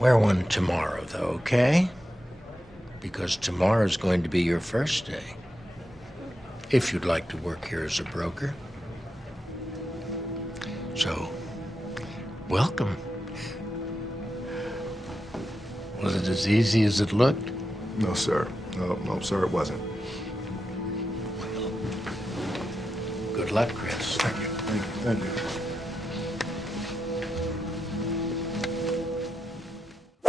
Wear one tomorrow, though, okay? Because tomorrow's going to be your first day. If you'd like to work here as a broker. So, welcome. Was it as easy as it looked? No, sir. No, sir, it wasn't. Good luck, Chris. Thank you.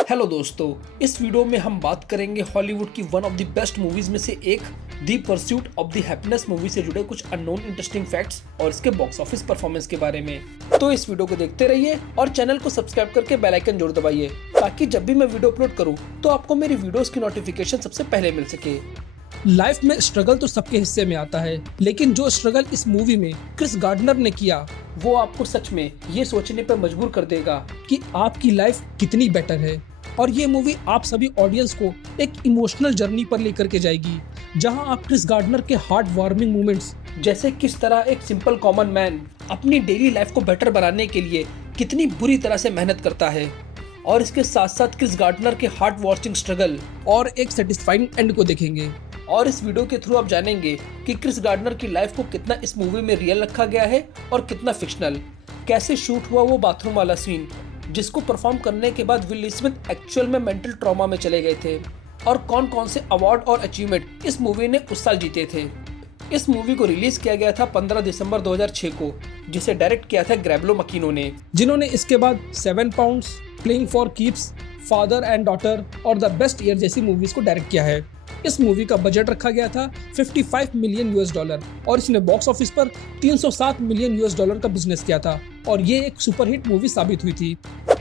Hello दोस्तों, इस video में हम बात करेंगे Hollywood की one of the best movies में से एक the pursuit of the happiness movie से जुड़े कुछ अननोन इंटरेस्टिंग फैक्ट्स और इसके बॉक्स ऑफिस परफॉर्मेंस के बारे में। तो इस वीडियो को देखते रहिए और चैनल को सब्सक्राइब करके बेल आइकन जरूर दबाइए ताकि जब भी मैं वीडियो अपलोड करूं तो आपको मेरी वीडियोस की नोटिफिकेशन सबसे पहले मिल सके। लाइफ में स्ट्रगल तो सबके हिस्से में आता है, लेकिन जो स्ट्रगल इस मूवी में क्रिस गार्डनर ने किया वो आपको सच में ये सोचने पर मजबूर कर देगा कि आपकी लाइफ कितनी बेटर है। और ये मूवी आप सभी ऑडियंस को एक इमोशनल जर्नी पर लेकर के जाएगी, जहां आप क्रिस गार्डनर के हार्ट वार्मिंग मोमेंट्स जैसे किस तरह एक सिंपल कॉमन मैन अपनी डेली लाइफ को बेटर बनाने के लिए कितनी बुरी तरह से मेहनत करता है, और इसके साथ साथ क्रिस गार्डनर के हार्ट वाचिंग स्ट्रगल और एक सेटिस्फाइंग एंड को देखेंगे। और इस वीडियो के थ्रू आप जानेंगे कि क्रिस गार्डनर की लाइफ को कितना इस मूवी में रियल रखा गया है और कितना फिक्शनल, कैसे शूट हुआ वो बाथरूम वाला सीन जिसको परफॉर्म करने के बाद विल स्मिथ एक्चुअल में मेंटल ट्रॉमा में चले गए थे, और कौन कौन से अवार्ड और अचीवमेंट इस मूवी ने उस साल जीते थे। इस मूवी को रिलीज किया गया था 15 दिसंबर 2006 को, जिसे डायरेक्ट किया था ग्रेगोरी मकीनो ने, जिन्होंने इसके बाद 7 pounds, playing for keeps, father and daughter और द बेस्ट ईयर जैसी मूवीज को डायरेक्ट किया है। इस मूवी का बजट रखा गया था $55 मिलियन और इसने बॉक्स ऑफिस पर $307 मिलियन का बिजनेस किया था, और ये एक सुपरहिट मूवी साबित हुई थी।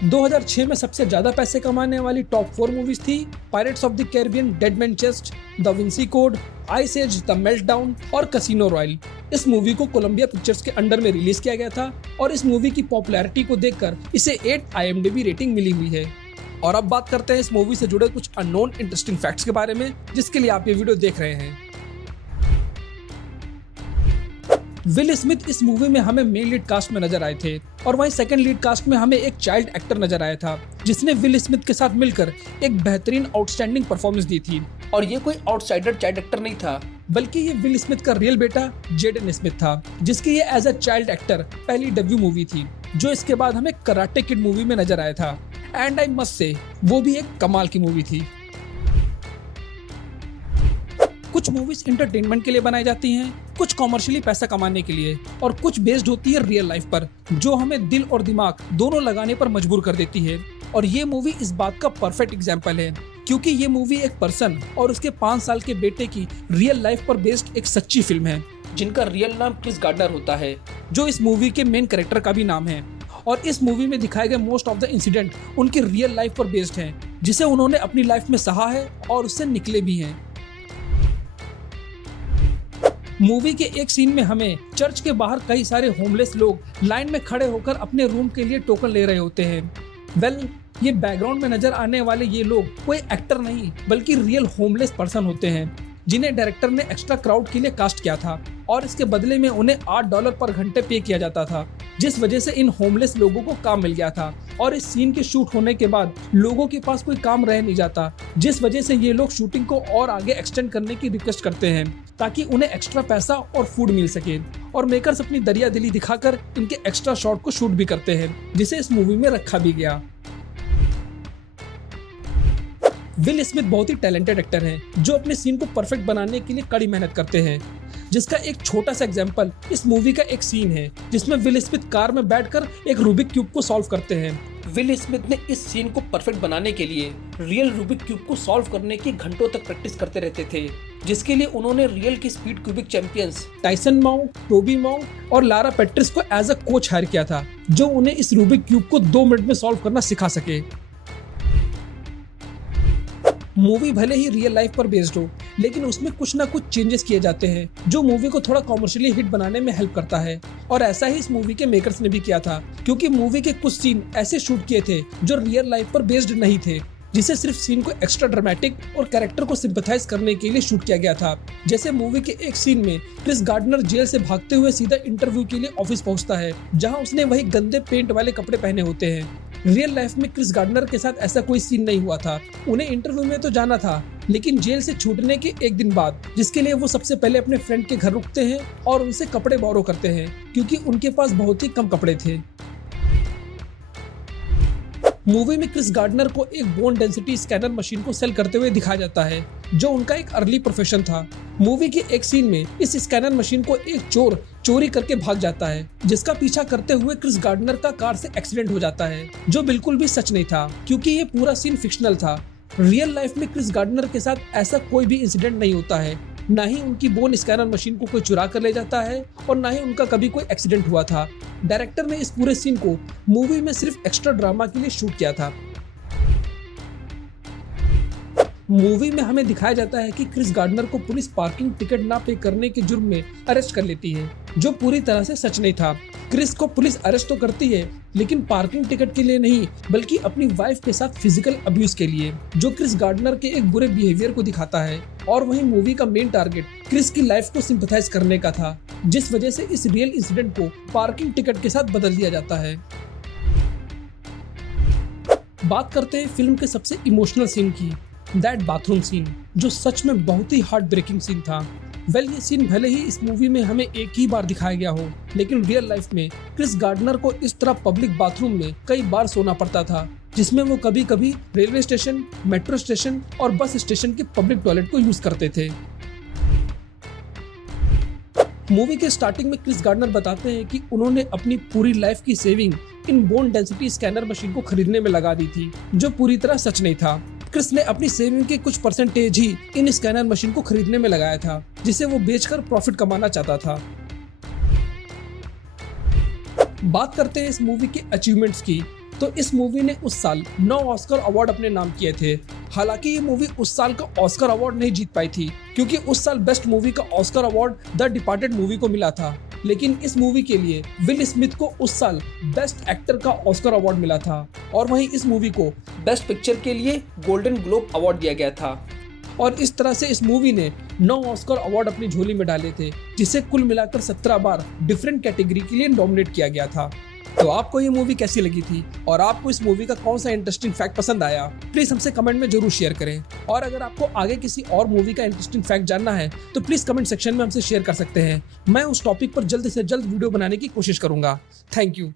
2006 में सबसे ज्यादा पैसे कमाने वाली टॉप 4 मूवीज थी Pirates of the Caribbean, dead man chest, the Vinci code, ice age, the meltdown और कैसीनो रॉयल। इस मूवी को कोलंबिया पिक्चर्स के अंडर में रिलीज किया गया था, और इस मूवी की पॉपुलैरिटी को देखकर इसे 8 IMDb रेटिंग मिली हुई है। और अब बात करते हैं इस मूवी से जुड़े कुछ अननोन इंटरेस्टिंग फैक्ट्स के बारे में, जिसके लिए आप ये वीडियो देख रहे हैं। विल स्मिथ इस मूवी में हमें मेन लीड कास्ट में नजर आए थे, और वहीं सेकंड लीड कास्ट में हमें एक चाइल्ड एक्टर नजर आया था जिसने विल स्मिथ के साथ मिलकर एक बेहतरीन आउटस्टैंडिंग परफॉर्मेंस दी थी। और ये कोई आउटसाइडर चाइल्ड एक्टर नहीं था, बल्कि ये विल स्मिथ का रियल बेटा जेडन स्मिथ था, जिसकी ये एज अ चाइल्ड एक्टर पहली डेब्यू मूवी थी, जो इसके बाद हमें कराटे किड मूवी में नजर आया था। एंड आई मस्ट से वो भी एक कमाल की मूवी थी। कुछ मूवीज एंटरटेनमेंट के लिए बनाई जाती हैं, कुछ कॉमर्शियली पैसा कमाने के लिए, और कुछ बेस्ड होती है रियल लाइफ पर, जो हमें दिल और दिमाग दोनों लगाने पर मजबूर कर देती है। और ये मूवी इस बात का परफेक्ट एग्जाम्पल है, क्योंकि ये मूवी एक पर्सन और उसके 5 साल के बेटे की रियल लाइफ पर बेस्ड एक सच्ची फिल्म है, जिनका रियल नाम क्रिस गार्डनर होता है, जो इस मूवी के मेन कैरेक्टर का भी नाम है। और इस मूवी में दिखाए गए मोस्ट ऑफ द इंसिडेंट उनकी रियल लाइफ पर बेस्ड हैं, जिसे उन्होंने अपनी लाइफ में सहा है और उससे निकले भी हैं। मूवी के एक सीन में हमें चर्च के बाहर कई सारे होमलेस लोग लाइन में खड़े होकर अपने रूम के लिए टोकन ले रहे होते हैं। ये बैकग्राउंड में नजर आने वाले ये लोग कोई एक्टर नहीं बल्कि रियल होमलेस पर्सन होते हैं, जिन्हें डायरेक्टर ने एक्स्ट्रा क्राउड के लिए कास्ट किया था, और इसके बदले में उन्हें $8 पर घंटे पे किया जाता था, जिस वजह से इन होमलेस लोगों को काम मिल गया था। और इस सीन के शूट होने के बाद लोगों के पास कोई काम रह नहीं जाता, जिस वजह से ये लोग शूटिंग को और आगे एक्सटेंड करने की रिक्वेस्ट करते हैं ताकि उन्हें एक्स्ट्रा पैसा और फूड मिल सके। और मेकर्स अपनी दरिया दिली दिखाकर इनके एक्स्ट्रा शॉट को शूट भी करते हैं, जिसे इस मूवी में रखा भी गया। विल स्मिथ बहुत ही टैलेंटेड एक्टर हैं, जो अपने सीन को परफेक्ट बनाने के लिए कड़ी मेहनत करते हैं, जिसका एक छोटा सा एग्जांपल इस मूवी का एक सीन है जिसमें विल स्मिथ कार में बैठकर एक रूबिक क्यूब को सॉल्व करते हैं। विल स्मिथ ने इस सीन को परफेक्ट बनाने के लिए रियल रूबिक क्यूब को सॉल्व करने की घंटों तक प्रैक्टिस करते रहते थे, जिसके लिए उन्होंने रियल की speed cubic champions Tyson Mau, Toby Mau और लारा पेट्रिस को एज अ कोच हायर किया था, जो उन्हें इस रूबिक क्यूब को 2 मिनट में सॉल्व करना सिखा सके। मूवी भले ही रियल लाइफ पर बेस्ड हो, लेकिन उसमें कुछ ना कुछ चेंजेस किए जाते हैं, जो मूवी को थोड़ा कॉमर्शियली हिट बनाने में हेल्प करता है। और ऐसा ही इस मूवी के मेकर्स ने भी किया था, क्योंकि मूवी के कुछ सीन ऐसे शूट किए थे जो रियल लाइफ पर बेस्ड नहीं थे, जिसे सिर्फ सीन को एक्स्ट्रा ड्रामेटिक और कैरेक्टर को सिंपैथाइज करने के लिए शूट किया गया था। जैसे मूवी के एक सीन में क्रिस गार्डनर जेल से भागते हुए सीधा इंटरव्यू के लिए ऑफिस पहुंचता है, जहां उसने वही गंदे पेंट वाले कपड़े पहने होते हैं। रियल लाइफ में क्रिस गार्डनर के साथ ऐसा कोई सीन नहीं हुआ था। उन्हें इंटरव्यू में तो जाना था, लेकिन जेल से छूटने के एक दिन बाद, जिसके लिए वो सबसे पहले अपने फ्रेंड के घर रुकते हैं और उनसे कपड़े बोरो करते हैं, क्योंकि उनके पास बहुत ही कम कपड़े थे। मूवी में क्रिस गार्डनर को एक बोन डेंसिटी स्कैनर मशीन को सेल करते हुए दिखाया जाता है, जो उनका एक अर्ली प्रोफेशन था। मूवी के एक सीन में इस स्कैनर मशीन को एक चोर चोरी करके भाग जाता है, जिसका पीछा करते हुए क्रिस गार्डनर का कार से एक्सीडेंट हो जाता है, जो बिल्कुल भी सच नहीं था, क्योंकि ये पूरा सीन फिक्शनल था। रियल लाइफ में क्रिस गार्डनर के साथ ऐसा कोई भी इंसिडेंट नहीं होता है, ना ही उनकी बोन स्कैनर मशीन को कोई चुरा कर ले जाता है और ना ही उनका कभी कोई एक्सीडेंट हुआ था। डायरेक्टर ने इस पूरे सीन को मूवी में सिर्फ एक्स्ट्रा ड्रामा के लिए शूट किया था। मूवी में हमें दिखाया जाता है कि क्रिस गार्डनर को पुलिस पार्किंग टिकट ना पे करने के जुर्म में अरेस्ट कर लेती है, जो पूरी तरह से सच नहीं था। क्रिस को पुलिस अरेस्ट तो करती है, लेकिन पार्किंग टिकट के लिए नहीं, बल्कि अपनी वाइफ के साथ फिजिकल अब्यूज के लिए, जो क्रिस गार्डनर के एक बुरे बिहेवियर को दिखाता है। और वहीं मूवी का मेन टारगेट क्रिस की लाइफ को सिंपैथाइज करने का था, जिस वजह से इस रियल इंसिडेंट को पार्किंग टिकट के साथ बदल दिया जाता है। बात करते हैं फिल्म के सबसे इमोशनल सीन की, दैट बाथरूम सीन, जो सच में बहुत ही हार्ट ब्रेकिंग सीन था। ये सीन भले ही इस मूवी में हमें एक ही बार दिखाया गया हो, लेकिन रियल लाइफ में क्रिस गार्डनर को इस तरह पब्लिक बाथरूम में कई बार सोना पड़ता था, जिसमें वो कभी कभी रेलवे स्टेशन, मेट्रो स्टेशन और बस स्टेशन के पब्लिक टॉयलेट को यूज करते थे। मूवी के स्टार्टिंग में क्रिस गार्डनर बताते हैं कि उन्होंने अपनी पूरी लाइफ की saving in bone density scanner machine को खरीदने में लगा दी थी, जो पूरी तरह सच नहीं था। क्रिस ने अपनी सेविंग के कुछ परसेंटेज ही इन स्कैनर मशीन को खरीदने में लगाया था, जिसे वो बेचकर प्रॉफिट कमाना चाहता था। बात करते हैं इस मूवी के अचीवमेंट्स की, तो इस मूवी ने उस साल 9 ऑस्कर अवार्ड अपने नाम किए थे। हालांकि ये मूवी उस साल का ऑस्कर अवार्ड नहीं जीत पाई थी, क्योंकि उस साल बेस्ट मूवी का Oscar award the departed movie को मिला था, लेकिन इस मूवी के लिए विल स्मिथ को उस साल बेस्ट एक्टर का ऑस्कर अवार्ड मिला था। और वहीं इस मूवी को बेस्ट पिक्चर के लिए गोल्डन ग्लोब अवार्ड दिया गया था। और इस तरह से इस मूवी ने 9 ऑस्कर अवार्ड अपनी झोली में डाले थे, जिसे कुल मिलाकर 17 बार डिफरेंट कैटेगरी के लिए नॉमिनेट किया गया था। तो आपको ये मूवी कैसी लगी थी और आपको इस मूवी का कौन सा इंटरेस्टिंग फैक्ट पसंद आया, प्लीज हमसे कमेंट में जरूर शेयर करें। और अगर आपको आगे किसी और मूवी का इंटरेस्टिंग फैक्ट जानना है तो प्लीज कमेंट सेक्शन में हमसे शेयर कर सकते हैं। मैं उस टॉपिक पर जल्द से जल्द वीडियो बनाने की कोशिश करूंगा। Thank you.